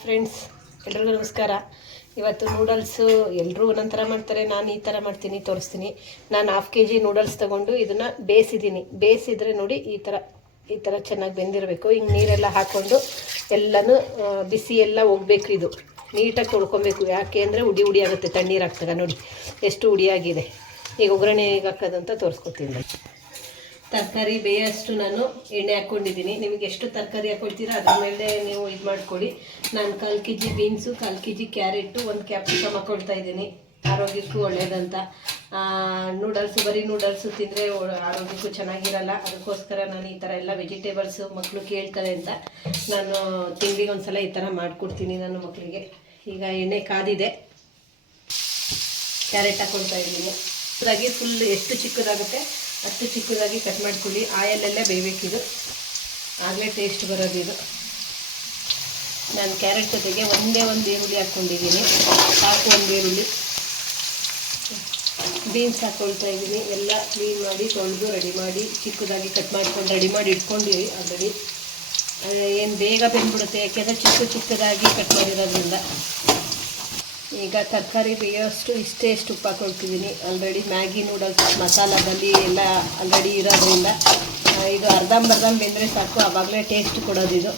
Friends ಎಲ್ರಿಗೂ ನಮಸ್ಕಾರ. ಇವತ್ತು ನೂಡಲ್ಸು ಎಲ್ಲರೂ ಒಂದೊಂದು ಥರ ಮಾಡ್ತಾರೆ, ನಾನು ಈ ಥರ ಮಾಡ್ತೀನಿ, ತೋರಿಸ್ತೀನಿ. ನಾನು ಹಾಫ್ ಕೆ ಜಿ ನೂಡಲ್ಸ್ ತೊಗೊಂಡು ಇದನ್ನು ಬೇಯಿಸಿದ್ದೀನಿ. ಬೇಯಿಸಿದ್ರೆ ನೋಡಿ ಈ ಥರ ಈ ಥರ ಚೆನ್ನಾಗಿ ಬೆಂದಿರಬೇಕು. ಹಿಂಗೆ ನೀರೆಲ್ಲ ಹಾಕ್ಕೊಂಡು ಎಲ್ಲನೂ ಬಿಸಿ ಎಲ್ಲ ಹೋಗ್ಬೇಕು ಇದು. ನೀಟಾಗಿ ತೊಳ್ಕೊಬೇಕು. ಯಾಕೆ ಅಂದರೆ ಉಡಿ ಉಡಿ ಆಗುತ್ತೆ, ತಣ್ಣೀರು ಹಾಕ್ತಾಗ ನೋಡಿ. ಎಷ್ಟು ಉಡಿಯಾಗಿದೆ ಈಗ ಒಗ್ಗರಣೆ ಹೇಗೆ ಹಾಕೋದಂತ ತೋರಿಸ್ಕೊತೀನಿ. ತರಕಾರಿ ಬೇಯೋಷ್ಟು ನಾನು ಎಣ್ಣೆ ಹಾಕ್ಕೊಂಡಿದ್ದೀನಿ. ನಿಮಗೆ ಎಷ್ಟು ತರಕಾರಿ ಹಾಕ್ಕೊಳ್ತೀರಾ ಅದ್ರ ಮೇಲೆ ನೀವು ಇದು ಮಾಡ್ಕೊಳ್ಳಿ. ನಾನು ಕಾಲು ಕೆ ಜಿ ಬೀನ್ಸು, ಕಾಲು ಕೆ ಜಿ ಕ್ಯಾರೆಟು, ಒಂದು ಕ್ಯಾಪ್ಸಿಕಮ್ ಹಾಕ್ಕೊಳ್ತಾ ಇದ್ದೀನಿ. ಆರೋಗ್ಯಕ್ಕೂ ಒಳ್ಳೆಯದಂತ ನೂಡಲ್ಸು, ಬರೀ ನೂಡಲ್ಸು ತಿಂದರೆ ಆರೋಗ್ಯಕ್ಕೂ ಚೆನ್ನಾಗಿರಲ್ಲ. ಅದಕ್ಕೋಸ್ಕರ ನಾನು ಈ ಥರ ಎಲ್ಲ ವೆಜಿಟೇಬಲ್ಸು ಮಕ್ಕಳು ಕೇಳ್ತಾರೆ ಅಂತ ನಾನು ತಿಂಗಳಿಗೆ ಒಂದು ಸಲ ಈ ಥರ ಮಾಡಿಕೊಡ್ತೀನಿ ನನ್ನ ಮಕ್ಕಳಿಗೆ ಈಗ ಎಣ್ಣೆ ಕಾದಿದೆ. ಕ್ಯಾರೆಟ್ ಹಾಕ್ಕೊಳ್ತಾ ಇದ್ದೀನಿ. ಅದಾಗಿ ಫುಲ್ ಎಷ್ಟು ಚಿಕ್ಕದಾಗುತ್ತೆ? ಅಷ್ಟು ಚಿಕ್ಕದಾಗಿ ಕಟ್ ಮಾಡ್ಕೊಳ್ಳಿ. ಆಯಲಲ್ಲೇ ಬೇಯಬೇಕಿದು. ಆಗಲೇ ಟೇಸ್ಟ್ ಬರೋದು ಇದು. ನಾನು ಕ್ಯಾರೆಟ್ ಜೊತೆಗೆ ಒಂದೇ ಒಂದು ಈರುಳ್ಳಿ ಹಾಕ್ಕೊಂಡಿದ್ದೀನಿ. ಸಾಕು ಒಂದು ಈರುಳ್ಳಿ. ಬೀನ್ಸ್ ಹಾಕ್ಕೊಳ್ತಾ ಇದ್ದೀನಿ. ಎಲ್ಲ ಕ್ಲೀನ್ ಮಾಡಿ, ತೊಳೆದು ರೆಡಿ ಮಾಡಿ, ಚಿಕ್ಕದಾಗಿ ಕಟ್ ಮಾಡ್ಕೊಂಡು ರೆಡಿ ಮಾಡಿ ಇಟ್ಕೊಂಡಿರಿ ಆಲ್ರೆಡಿ ಏನು ಬೇಗ ಬೆಂದ್ಬಿಡುತ್ತೆ? ಯಾಕೆಂದರೆ ಚಿಕ್ಕ ಚಿಕ್ಕದಾಗಿ ಕಟ್ ಮಾಡಿರೋದ್ರಿಂದ. ಈಗ ತರಕಾರಿ ಬೇಯೋಷ್ಟು ಇಷ್ಟೇ ಇಷ್ಟು ಉಪ್ಪು ಹಾಕೊಳ್ತಿದ್ದೀನಿ ಆಲ್ರೆಡಿ ಮ್ಯಾಗಿ ನೂಡಲ್ಸ್ ಮಸಾಲದಲ್ಲಿ ಎಲ್ಲ ಆಲ್ರೆಡಿ ಇರೋದ್ರಿಂದ ಇದು ಅರ್ಧಂಬರ್ಧಂ ಬೆಂದರೆ ಸಾಕು. ಆವಾಗಲೇ ಟೇಸ್ಟ್ ಕೊಡೋದು ಇದು.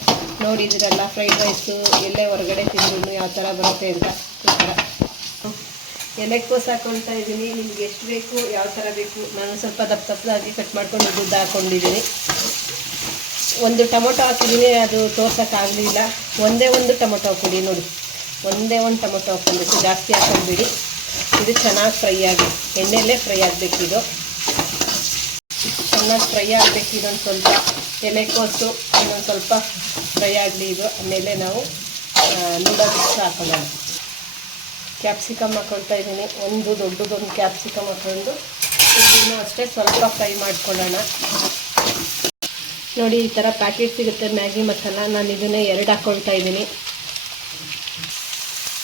ನೋಡಿದಿರಲ್ಲ ಫ್ರೈಡ್ ರೈಸು ಎಲ್ಲೇ ಹೊರಗಡೆ ತಿಂದ್ರು ಯಾವ ಥರ ಬರುತ್ತೆ ಅಂತ ಈ ಥರ ಎಲೆಕೋಸು ಹಾಕೊಳ್ತಾ ಇದ್ದೀನಿ. ನಿಮ್ಗೆ ಎಷ್ಟು ಬೇಕು, ಯಾವ ಥರ ಬೇಕು, ನಾನು ಸ್ವಲ್ಪ ದಪ್ಪ ದಪ್ಪದಾಗಿ ಕಟ್ ಮಾಡ್ಕೊಂಡು ದುಡ್ಡು ಹಾಕ್ಕೊಂಡಿದ್ದೀನಿ ಒಂದು ಟೊಮೊಟೊ ಹಾಕಿದ್ದೀನಿ, ಅದು ತೋರ್ಸೋಕ್ಕಾಗಲಿಲ್ಲ. ಒಂದೇ ಒಂದು ಟೊಮೊಟೊ ಹಾಕೊಡಿ ನೋಡಿ. ಒಂದೇ ಒಂದು ಟೊಮೊಟೊ ಹಾಕ್ಕೊಳ್ಬೇಕು ಜಾಸ್ತಿ ಹಾಕೊಂಡ್ಬಿಡಿ ಇದು ಚೆನ್ನಾಗಿ ಫ್ರೈ ಆಗಿ, ಎಣ್ಣೆಯಲ್ಲೇ ಫ್ರೈ ಆಗಬೇಕಿದು ಚೆನ್ನಾಗಿ ಫ್ರೈ ಆಗಬೇಕು ಇದೊಂದು ಸ್ವಲ್ಪ. ಎಲೆಕೋಸು ಇನ್ನೊಂದು ಸ್ವಲ್ಪ ಫ್ರೈ ಆಗಲಿ ಇದು. ಆಮೇಲೆ ನಾವು ನೂಡಲ್ಸ್ ಹಾಕೊಳ್ಳೋಣ ಕ್ಯಾಪ್ಸಿಕಮ್ ಹಾಕೊಳ್ತಾ ಇದ್ದೀನಿ. ಒಂದು ದೊಡ್ಡದೊಂದು ಕ್ಯಾಪ್ಸಿಕಮ್ ಹಾಕೊಂಡು ಇದನ್ನು ಅಷ್ಟೇ ಸ್ವಲ್ಪ ಫ್ರೈ ಮಾಡ್ಕೊಳ್ಳೋಣ. ನೋಡಿ, ಈ ಥರ ಪ್ಯಾಕೆಟ್ ಸಿಗುತ್ತೆ. ಮ್ಯಾಗಿ ಮಸಾಲ. ನಾನು ಇದನ್ನೇ ಎರಡು ಹಾಕ್ಕೊಳ್ತಾ ಇದ್ದೀನಿ.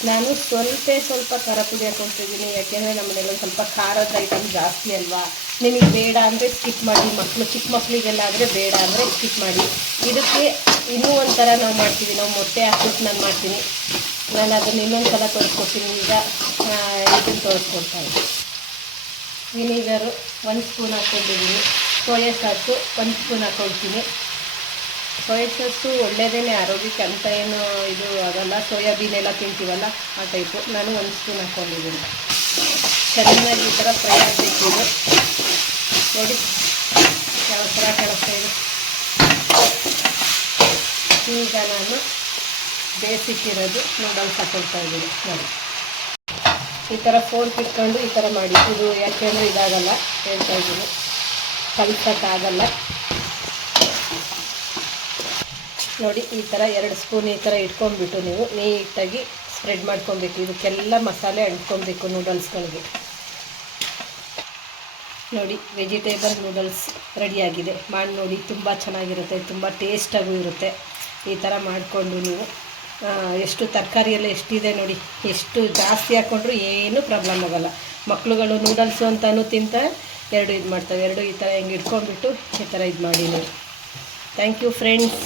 ನಾನು ಸ್ವಲ್ಪ ಸ್ವಲ್ಪ ಖಾರ ಪುಡಿ ಹಾಕ್ಕೊಳ್ತಿದ್ದೀನಿ ಯಾಕೆಂದರೆ ನಮ್ಮನೆಲ್ಲ ಸ್ವಲ್ಪ ಖಾರದ ಐಟಮ್ ಜಾಸ್ತಿ ಅಲ್ವಾ? ನಿಮಗೆ ಬೇಡ ಅಂದರೆ ಸ್ಕಿಪ್ ಮಾಡಿ ಮಕ್ಕಳು ಚಿಕ್ಕ ಮಕ್ಕಳಿಗೆಲ್ಲ ಆದರೆ ಬೇಡ ಅಂದರೆ ಸ್ಕಿಪ್ ಮಾಡಿ. ಇದಕ್ಕೆ ಇನ್ನೂ ಒಂಥರ ನಾವು ಮಾಡ್ತೀವಿ, ನಾವು ಮೊಟ್ಟೆ ಹಾಕ್ಬಿಟ್ಟು ನಾನು ಮಾಡ್ತೀನಿ. ನಾನು ಅದನ್ನು ಇನ್ನೊಂದು ಸಲ ತೋರಿಸ್ಕೊಡ್ತೀನಿ ಈಗ ಇದನ್ನು ತೋರಿಸ್ಕೊಡ್ತಾ ಇದ್ದೀನಿ. ವಿನಿಗರು ಒಂದು ಸ್ಪೂನ್ ಹಾಕ್ಕೊಂಡಿದ್ದೀನಿ. ಸೋಯಾ ಸಾಸು ಒಂದು ಸ್ಪೂನ್ ಹಾಕ್ಕೊಳ್ತೀನಿ ಸೋಯಾ ಸಾಸು ಒಳ್ಳೆಯದೇ ಆರೋಗ್ಯಕ್ಕೆ ಅಂತ ಏನು ಇದು ಆಗಲ್ಲ. ಸೋಯಾಬೀನ್ ಎಲ್ಲ ತಿಂತೀವಲ್ಲ, ಆ ಟೈಪು ನಾನು ಒಂದು ಸ್ಪೂನ್ ಹಾಕ್ಕೊಂಡಿದ್ದೀನಿ ಚೆನ್ನಾಗಿ ಈ ಥರ ಫ್ರೈ ಆಗಬೇಕು ಇದು. ನೋಡಿ ಯಾವ ಥರ ಕಾಣಿಸ್ತಾ ಇದೆ. ಈಗ ನಾನು ಬೇಯಿಸಿಟ್ಟಿರೋದು ನೋಡಲ್ಸ್ ಹಾಕೊಳ್ತಾ ಇದ್ದೀನಿ. ನೋಡಿ. ಈ ಥರ ಫೋರ್ಕ್ ಇಟ್ಕೊಂಡು ಈ ಥರ ಮಾಡಿ. ಇದು ಯಾಕೆಂದರೆ ಇದಾಗಲ್ಲ ಹೇಳ್ತಾ ಇದ್ದೀನಿ. ಕಲಿಸೋಕ್ಕಾಗಲ್ಲ. ನೋಡಿ, ಈ ಥರ ಎರಡು ಸ್ಪೂನ್ ಈ ಥರ ಇಟ್ಕೊಂಡ್ಬಿಟ್ಟು ನೀವು ನೀಟಾಗಿ ಸ್ಪ್ರೆಡ್ ಮಾಡ್ಕೊಬೇಕು. ಇದಕ್ಕೆಲ್ಲ ಮಸಾಲೆ ಅಂಟ್ಕೊಬೇಕು ನೂಡಲ್ಸ್ಗಳಿಗೆ ನೋಡಿ ವೆಜಿಟೇಬಲ್ ನೂಡಲ್ಸ್ ರೆಡಿಯಾಗಿದೆ. ಮಾಡಿ ನೋಡಿ, ತುಂಬ ಚೆನ್ನಾಗಿರುತ್ತೆ, ತುಂಬ ಟೇಸ್ಟಾಗೂ ಇರುತ್ತೆ. ಈ ಥರ ಮಾಡಿಕೊಂಡು ನೀವು ಎಷ್ಟು ತರಕಾರಿ ಎಲ್ಲ ಎಷ್ಟಿದೆ ನೋಡಿ, ಎಷ್ಟು ಜಾಸ್ತಿ ಹಾಕ್ಕೊಂಡ್ರು ಏನೂ ಪ್ರಾಬ್ಲಮ್ ಆಗೋಲ್ಲ. ಮಕ್ಕಳುಗಳು ನೂಡಲ್ಸು ಅಂತಲೂ ತಿಂತಾರೆ, ಎರಡು ಇದು ಮಾಡ್ತವೆ ಎರಡು ಈ ಥರ ಹಿಂಗೆ ಇಟ್ಕೊಂಡ್ಬಿಟ್ಟು ಈ ಥರ ಇದು ಮಾಡಿ ನೀವು. Thank you friends